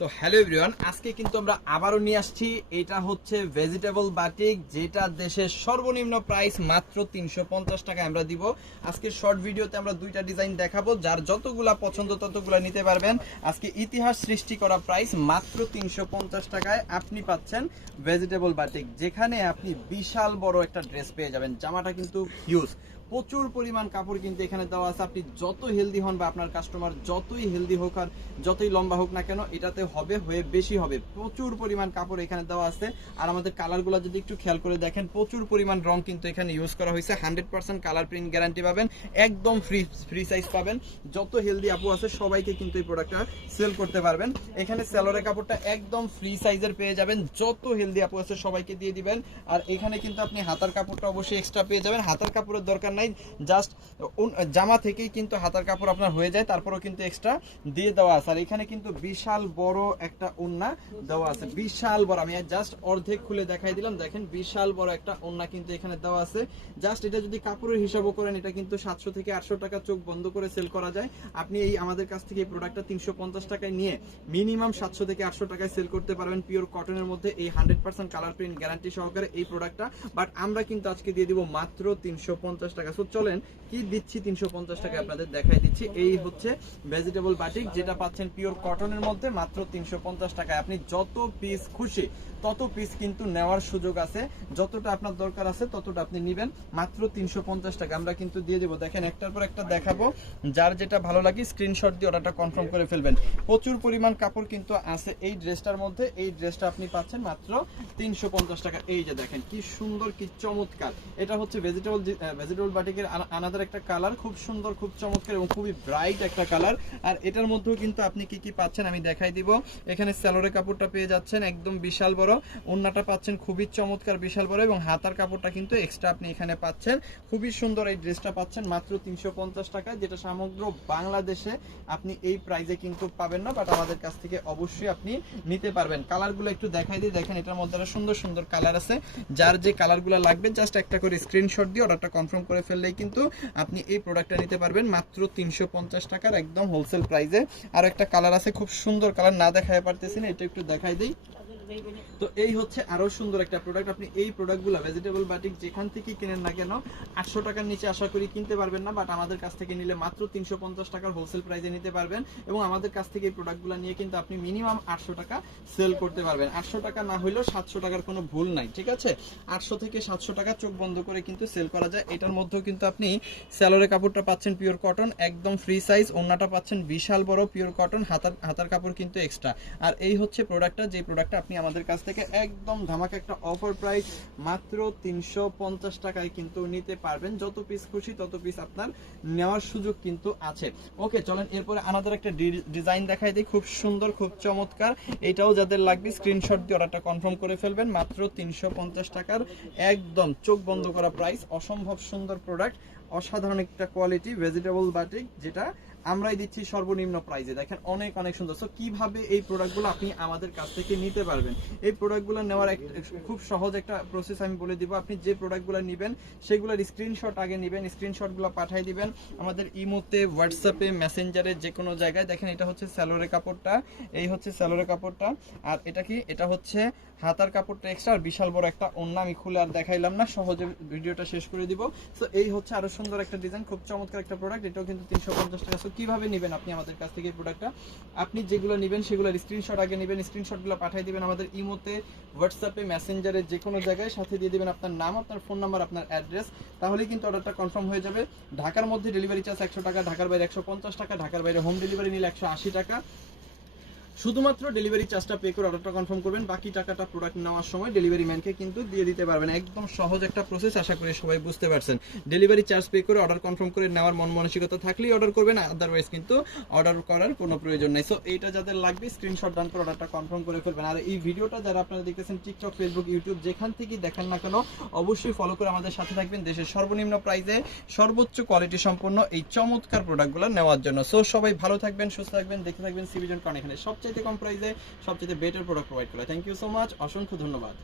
তো hello everyone, আজকে কিন্তু আমরা আবারও নিয়ে আসছি। এটা হচ্ছে ভেজিটেবল বাটিক, যেটা দেশের সর্বনিম্ন প্রাইস মাত্র 350 টাকায় আমরা দিব। আজকে শর্ট ভিডিওতে আমরা দুইটা ডিজাইন দেখাবো, যার যতগুলা পছন্দ ততগুলা নিতে পারবেন। আজকে ইতিহাস সৃষ্টি করা প্রাইস মাত্র 350 টাকায় আপনি পাচ্ছেন ভেজিটেবল বাটিক, যেখানে আপনি বিশাল বড় একটা ড্রেস পেয়ে যাবেন। জামাটা কিন্তু হিউজ, প্রচুর পরিমাণ কাপড় কিন্তু এখানে দেওয়া আছে। আপনি যত হেলদি হন বা আপনার কাস্টমার যতই হেলদি হোক আর যতই লম্বা হোক না কেন, এটাতে হয়ে বেশি হবে। প্রচুর পরিমাণ কাপড় এখানে দেওয়া আছে। আর আমাদের কালারগুলো যদি একটু খেয়াল করে দেখেন, প্রচুর পরিমাণ রং কিন্তু এখানে ইউজ করা হয়েছে। 100% কালার প্রিন্ট গ্যারান্টি পাবেন, একদম ফ্রি সাইজ পাবেন। যত হেলদি আপু আছে সবাইকে কিন্তু এই প্রোডাক্টটা সেল করতে পারবেন। এখানে সেলরের কাপড়টা একদম ফ্রি সাইজের পেয়ে যাবেন, যত হেলদি আপু আছে সবাইকে দিয়ে দিবেন। আর এখানে কিন্তু আপনি হাতার কাপড়টা অবশ্যই এক্সট্রা পেয়ে যাবেন। হাতার কাপড়ের দরকার নাই, জাস্ট জামা থেকেই কিন্তু হাতার কাপড় আপনার হয়ে যায়, তারপরেও কিন্তু এক্সট্রা দিয়ে দেওয়া আছে। আর এখানে কিন্তু বিশাল বড় একটা ওড়না দেওয়া আছে, বিশাল বড়। আমি জাস্ট অর্ধেক খুলে দেখাই দিলাম, দেখেন বিশাল বড় একটা ওড়না কিন্তু এখানে দেওয়া আছে। জাস্ট এটা যদি কাপড়ের হিসাবও করেন, এটা কিন্তু 700 থেকে 800 টাকা চোখ বন্ধ করে সেল করা যায়। আপনি এই আমাদের কাছ থেকে এই প্রোডাক্টটা 350 টাকায় নিয়ে মিনিমাম 700 থেকে 800 টাকায় সেল করতে পারবেন, পিওর কটনের মধ্যে এই 100% কালার প্রিন্ট গ্যারান্টি সহকারে এই প্রোডাক্টটা। বাট আমরা কিন্তু আজকে দিয়ে দিব মাত্র 350 টাকা। সো চলেন কি দিচ্ছি 350 টাকা আপনাদের দেখাই দিচ্ছি। এই হচ্ছে ভেজিটেবল বাটিক, যেটা পাচ্ছেন পিওর কটনের মধ্যে মাত্র 350 টাকায়। আপনি যত পিস খুশি তত পিস কিন্তু নেওয়ার সুযোগ আছে, যতটা আপনার দরকার আছে ততটা আপনি নেবেন, মাত্র 350 টাকা আমরা কিন্তু দিয়ে দেবো। দেখেন একটার পর একটা দেখাবো, যার যেটা ভালো লাগে স্ক্রিনশট দিয়ে অর্ডারটা কনফার্ম করে ফেলবেন। প্রচুর পরিমাণ কাপড় কিন্তু আছে এই ড্রেসটার মধ্যে। এই ড্রেসটা আপনি পাচ্ছেন মাত্র 350 টাকা। এই যে দেখেন কি সুন্দর, কি চমৎকার। এটা হচ্ছে ভেজিটেবল বাটিকের আনাদার একটা কালার, খুব সুন্দর, খুব চমৎকার এবং খুবই ব্রাইট একটা কালার। আর এটার মধ্যেও কিন্তু আপনি কি কি পাচ্ছেন আমি দেখাই দিব। এখানে সেলরের কাপড়টা পেয়ে যাচ্ছেন একদম বিশাল বড়, ওড়নাটা পাচ্ছেন খুবই চমৎকার বিশাল বড়, এবং হাতার কাপড়টা কিন্তু এক্সট্রা আপনি এখানে পাচ্ছেন। খুবই সুন্দর এই ড্রেসটা পাচ্ছেন মাত্র 350 টাকায়, যেটা সমগ্র বাংলাদেশে আপনি এই প্রাইজে কিন্তু পাবেন না, বাট আমাদের কাছ থেকে অবশ্যই আপনি নিতে পারবেন। কালারগুলো একটু দেখাই দিই, দেখেন এটার মধ্যে সুন্দর সুন্দর কালার আছে। যার যে কালারগুলো লাগবে জাস্ট একটা করে স্ক্রিনশট দিয়ে অর্ডারটা কনফার্ম করে ফেললেই কিন্তু আপনি এই প্রোডাক্টটা নিতে পারবেন মাত্র 350 টাকার একদম হোলসেল প্রাইসে। আর একটা কালার আছে, খুব সুন্দর কালার, না দেখাতে পারতেছি না, এটা একটু দেখাই দিই। তো এই হচ্ছে আরো সুন্দর একটা প্রোডাক্ট। আপনি এই প্রোডাক্টগুলো ভেজিটেবল বাটিক যেখান থেকে কিনেন না কেন 800 টাকার নিচে আশা করি কিনতে পারবেন না, বাট আমাদের কাছ থেকে নিলে মাত্র 350 টাকার হোলসেল প্রাইসে নিতে পারবেন। এবং আমাদের কাছ থেকে এই প্রোডাক্টগুলো নিয়ে কিন্তু আপনি মিনিমাম 800 টাকা সেল করতে পারবেন। 800 টাকা না হইলেও 700 টাকার কোনো ভুল নাই, ঠিক আছে? 800 থেকে 700 টাকা চোখ বন্ধ করে কিন্তু সেল করা যায়। এটার মধ্যেও কিন্তু আপনি সেলরের কাপড়টা পাচ্ছেন পিওর কটন, একদম ফ্রি সাইজ। ওড়নাটা পাচ্ছেন বিশাল বড় পিওর কটন, হাতার কাপড় কিন্তু এক্সট্রা। আর এই হচ্ছে প্রোডাক্টটা, যে প্রোডাক্টটা আপনি আমাদের কাছ থেকে একদম ধামাকা একটা অফার প্রাইস মাত্র 350 টাকায় কিন্তু নিতে পারবেন। যত পিস খুশি তত পিস আপনার নেওয়ার সুযোগ কিন্তু আছে। ওকে চলেন এরপরে আনাদার একটা ডিজাইন দেখাই দিই, খুব সুন্দর, খুব চমৎকার। এটাও যাদের লাগবে স্ক্রিনশট দিয়ে অর্ডারটা কনফার্ম করে ফেলবেন, মাত্র 350 টাকার একদম চোখ বন্ধ করা প্রাইস। অসম্ভব সুন্দর প্রোডাক্ট, অসাধারণ একটা কোয়ালিটি ভেজিটেবল বাটিক, যেটা আমরাই দিচ্ছি সর্বনিম্ন প্রাইসে। দেখেন অনেক অনেক সুন্দর। সো কিভাবে এই প্রোডাক্টগুলো আপনি আমাদের কাছ থেকে নিতে পারবেন, এই প্রোডাক্টগুলো নেওয়ার খুব সহজ একটা প্রসেস আমি বলে দিব। আপনি যে প্রোডাক্টগুলো নেবেন সেগুলোর স্ক্রিনশট আগে নেবেন, স্ক্রিনশটগুলো পাঠিয়ে দিবেন আমাদের ইমোতে, হোয়াটসঅ্যাপে, মেসেঞ্জারে, যে কোনো জায়গায়। দেখেন এটা হচ্ছে সেলরের কাপড়টা, এই হচ্ছে সেলরের কাপড়টা। আর এটা কি, এটা হচ্ছে হাতার কাপড়টা এক্সট্রা। আর বিশাল বড় একটা ওড়না, আমি খুলে আর দেখাইলাম না, সহজে ভিডিওটা শেষ করে দিব। সো এই হচ্ছে আরো সুন্দর একটা ডিজাইন, খুব চমৎকার একটা প্রোডাক্ট। এটাও কিন্তু 350 টাকা। সো কিভাবে নেবেন আপনি আমাদের কাছ থেকে এই প্রোডাক্টটা, আপনি যেগুলো নেবেন সেগুলোর স্ক্রিনশট আগে নেবেন, স্ক্রিনশটগুলো পাঠিয়ে দিবেন আমাদের ইমোতে, হোয়াটসঅ্যাপে, মেসেঞ্জারে, যে কোনো জায়গায়। সাথে দিয়ে দিবেন আপনার নাম, আপনার ফোন নাম্বার, আপনার অ্যাড্রেস, তাহলেই কিন্তু অর্ডারটা কনফার্ম হয়ে যাবে। ঢাকার মধ্যে ডেলিভারি চার্জ 100 টাকা, ঢাকার বাইরে 150 টাকা, ঢাকার বাইরে হোম ডেলিভারি নিলে 180 টাকা। শুধুমাত্র ডেলিভারি চার্জটা পে করে অর্ডারটা কনফার্ম করবেন, বাকি টাকাটা প্রোডাক্ট নেওয়ার সময় ডেলিভারি ম্যানকে কিন্তু দিয়ে দিতে পারবেন। একদম সহজ একটা প্রসেস, আশা করি সবাই বুঝতে পারছেন। ডেলিভারি চার্জ পে করে অর্ডার কনফার্ম করে নেওয়ার মন মানসিকতা থাকলেই অর্ডার করবেন, আদারওয়াইজ কিন্তু অর্ডার করার কোনো প্রয়োজন নেই। সো এইটা যাদের লাগবে স্ক্রিনশট ডান করে অর্ডারটা কনফার্ম করে ফেলবেন। আর এই ভিডিওটা যারা আপনারা দেখতেছেন টিকটক, ফেসবুক, ইউটিউব, যেখান থেকেই দেখেন না কেন অবশ্যই ফলো করে আমাদের সাথে থাকবেন, দেশের সর্বনিম্ন প্রাইসে সর্বোচ্চ কোয়ালিটি সম্পন্ন এই চমৎকার প্রোডাক্টগুলো নেওয়ার জন্য। সো সবাই ভালো থাকবেন, সুস্থ থাকবেন, দেখতে থাকবেন সিভিজন কারণ এখানে সবচেয়ে কম প্রাইসে সবচেয়ে বেটার প্রোডাক্ট প্রোভাইড করা। থ্যাংক ইউ সো মাচ, অসংখ্য ধন্যবাদ।